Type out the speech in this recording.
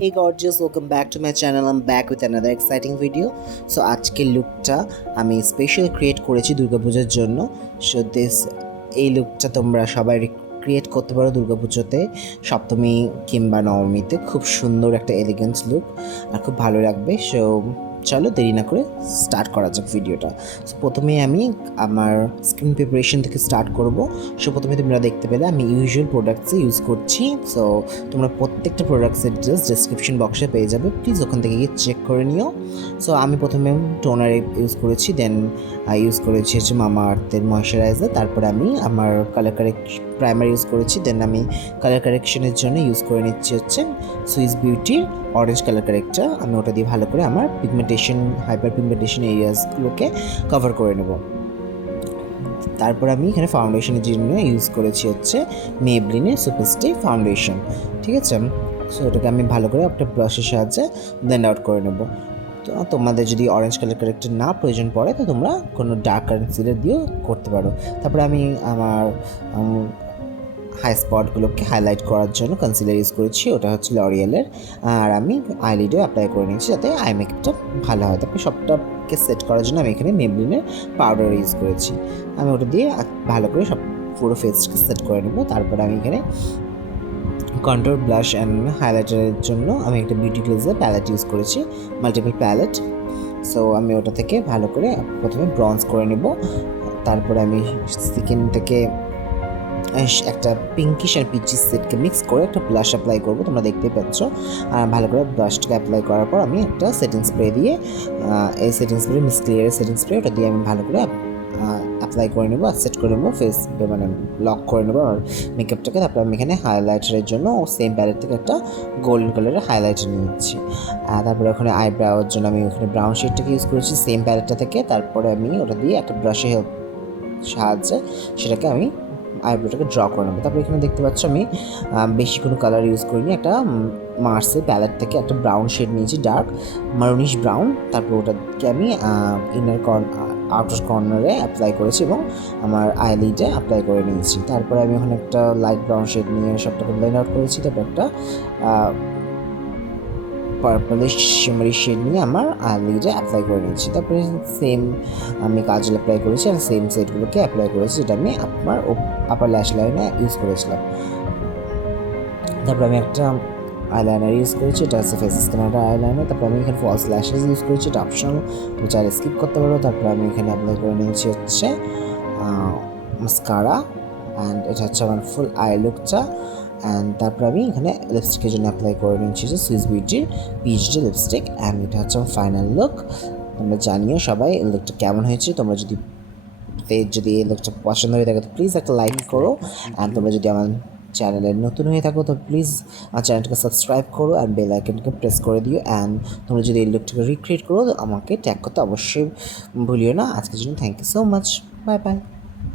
Hey gorgeous, welcome back to my channel. I'm back with another exciting video. So আজকের লুকটা আমি special create করেছি দুর্গাপূজার জন্য। সো এই লুকটা তোমরা সবাই ক্রিয়েট করতে পারো দুর্গাপুজোতে, সপ্তমী কিংবা নবমীতে। খুব সুন্দর একটা এলিগেন্ট লুক আর খুব ভালো লাগবে। সো চলো দেরি না করে স্টার্ট করা যাক ভিডিওটা। সো প্রথমে আমি আমার স্কিন প্রিপারেশন থেকে স্টার্ট করব। সো প্রথমে তোমরা দেখতে পেলে আমি ইউজুয়াল প্রোডাক্টসই ইউজ করছি। সো তোমরা প্রত্যেকটা প্রোডাক্টসের ডিটেলস ডেসক্রিপশন বক্সে পেয়ে যাবে, প্লিজ ওখান থেকে গিয়ে চেক করে নিও। সো আমি প্রথমে টোনার ইউজ করেছি, দেন ইউজ করেছি হচ্ছে মামা আর্থের ময়শ্চারাইজার, তারপরে আমি আমার কালার প্রাইমার ইউজ করেছি, দেন আমি কালার কারেকশনের জন্য ইউজ করে নিচ্ছি হচ্ছে সুইস বিউটির অরেঞ্জ কালার কারেক্টার। আমি ওটা দিয়ে ভালো করে আমার হাইপার পিগমেন্টেশন এরিয়াসগুলোকে কভার করে নেব। তারপর আমি এখানে ফাউন্ডেশনের জন্য ইউজ করেছি হচ্ছে মেবলিনের সুপারস্টে ফাউন্ডেশন, ঠিক আছে। সো ওটাকে আমি ভালো করে একটা ব্রাশের সাহায্যে ব্লেন্ড আউট করে নেব। তো তোমাদের যদি অরেঞ্জ কালার কারেক্টার না প্রয়োজন পড়ে তো তোমরা কোনো ডার্ক কনসিলার দিয়েও করতে পারো। তারপরে আমি আমার হাই স্পটগুলোকে হাইলাইট করার জন্য কনসিলার ইউজ করেছি, ওটা হচ্ছে লরিয়েলের। আর আমি আইলিডেও অ্যাপ্লাই করে নিয়েছি যাতে আই মেকআপটা ভালো হয়। তারপরে সবটাকে সেট করার জন্য আমি এখানে মেবলিনের পাউডার ইউজ করেছি। আমি ওটা দিয়ে ভালো করে পুরো ফেসটাকে সেট করে নেবো। তারপরে আমি এখানে কন্ট্রোল ব্লাশ অ্যান্ড হাইলাইটারের জন্য আমি একটা বিউটি গ্লেজার প্যালেট ইউজ করেছি, মাল্টিপল প্যালেট। সো আমি ওটা থেকে ভালো করে প্রথমে ব্রঞ্জ করে নেব। তারপরে আমি স্কিন থেকে একটা পিঙ্কিশ আর পিচিস সেটকে মিক্স করে একটা ব্লাশ অ্যাপ্লাই করবো, তোমরা দেখতেই পাচ্ছ। আর ভালো করে ব্লাশটাকে অ্যাপ্লাই করার পর আমি একটা সেটিং স্প্রে দিয়ে এই সেটিং স্প্রে মিস ক্লিয়ারের সেটিং স্প্রে ওটা দিয়ে আমি ভালো করে অ্যাপ্লাই করে নেবো আর সেট করে নেবো, ফেস মানে লক করে নেবো আর মেকআপটাকে। তারপর আমি এখানে হাইলাইটারের জন্য সেম প্যালেট থেকে একটা গোল্ডেন কালারের হাইলাইটার নিয়ে নিচ্ছি। তারপরে ওখানে আইব্রাওয়ের জন্য আমি ওখানে ব্রাউন শেডটাকে ইউজ করেছি সেম প্যালেটটা থেকে। তারপরে আমি ওটা দিয়ে একটা ব্রাশের সাহায্যে সেটাকে আমি আইব্রোটাকে ড্র করে নেবো। তারপরে এখানে দেখতে পাচ্ছ আমি বেশি কোনো কালার ইউজ করিনি, একটা মার্সের প্যালেট থেকে একটা ব্রাউন শেড নিয়েছি, ডার্ক মারুনিশ ব্রাউন। তারপর ওটাকে আমি আউটার কর্নারে অ্যাপ্লাই করেছি এবং আমার আইলিডে অ্যাপ্লাই করে নিয়েছি। তারপরে আমি ওখানে একটা লাইট ব্রাউন শেড নিয়ে সবটাকে ব্লেন্ড আউট করেছি। তারপর একটা পার্পলিশ শিমারি শেড নিয়ে আমার আইলিডে অ্যাপ্লাই করে নিয়েছি। তারপরে সেম আমি কাজল অ্যাপ্লাই করেছি আর সেম সেটগুলোকে অ্যাপ্লাই করেছি যেটা আমি আমার আপার ল্যাশ লাইনে ইউজ করেছিলাম। তারপর আমি একটা আইলাইনার ইউজ করেছি, এটা হচ্ছে ফেস স্ক্যানার আইলাইনার। তারপর আমি এখানে ফলস ল্যাশেস ইউজ করেছি, এটা অপশনাল, তুমি চাইলে স্কিপ করতে পারো। তারপর আমি এখানে অ্যাপ্লাই করে নিয়েছি হচ্ছে মাস্কারা, অ্যান্ড এটা হচ্ছে আমার ফুল আই লুকটা। অ্যান্ড তারপর আমি এখানে লিপস্টিকের জন্য অ্যাপ্লাই করে নিচ্ছি যে সুইস বিউটির পিএইচডি লিপস্টিক, অ্যান্ড এটা হচ্ছে আমার ফাইনাল লুক। তোমরা জানিও সবাই এই লুকটা কেমন হয়েছে। তোমরা যদি এই লুকটা পছন্দ হয়ে থাকে তো প্লিজ একটা লাইক করো। অ্যান্ড তোমরা যদি আমার চ্যানেলে নতুন হয়ে থাকো তো প্লিজ আমার চ্যানেলটাকে সাবস্ক্রাইব করো অ্যান্ড বেল আইকনকে প্রেস করে দিও। অ্যান্ড তোমরা যদি এই লুকটাকে রিক্রিয়েট করো তো আমাকে ট্যাগ করতে অবশ্যই ভুলিও না। আজকের জন্য thank you so much, bye by.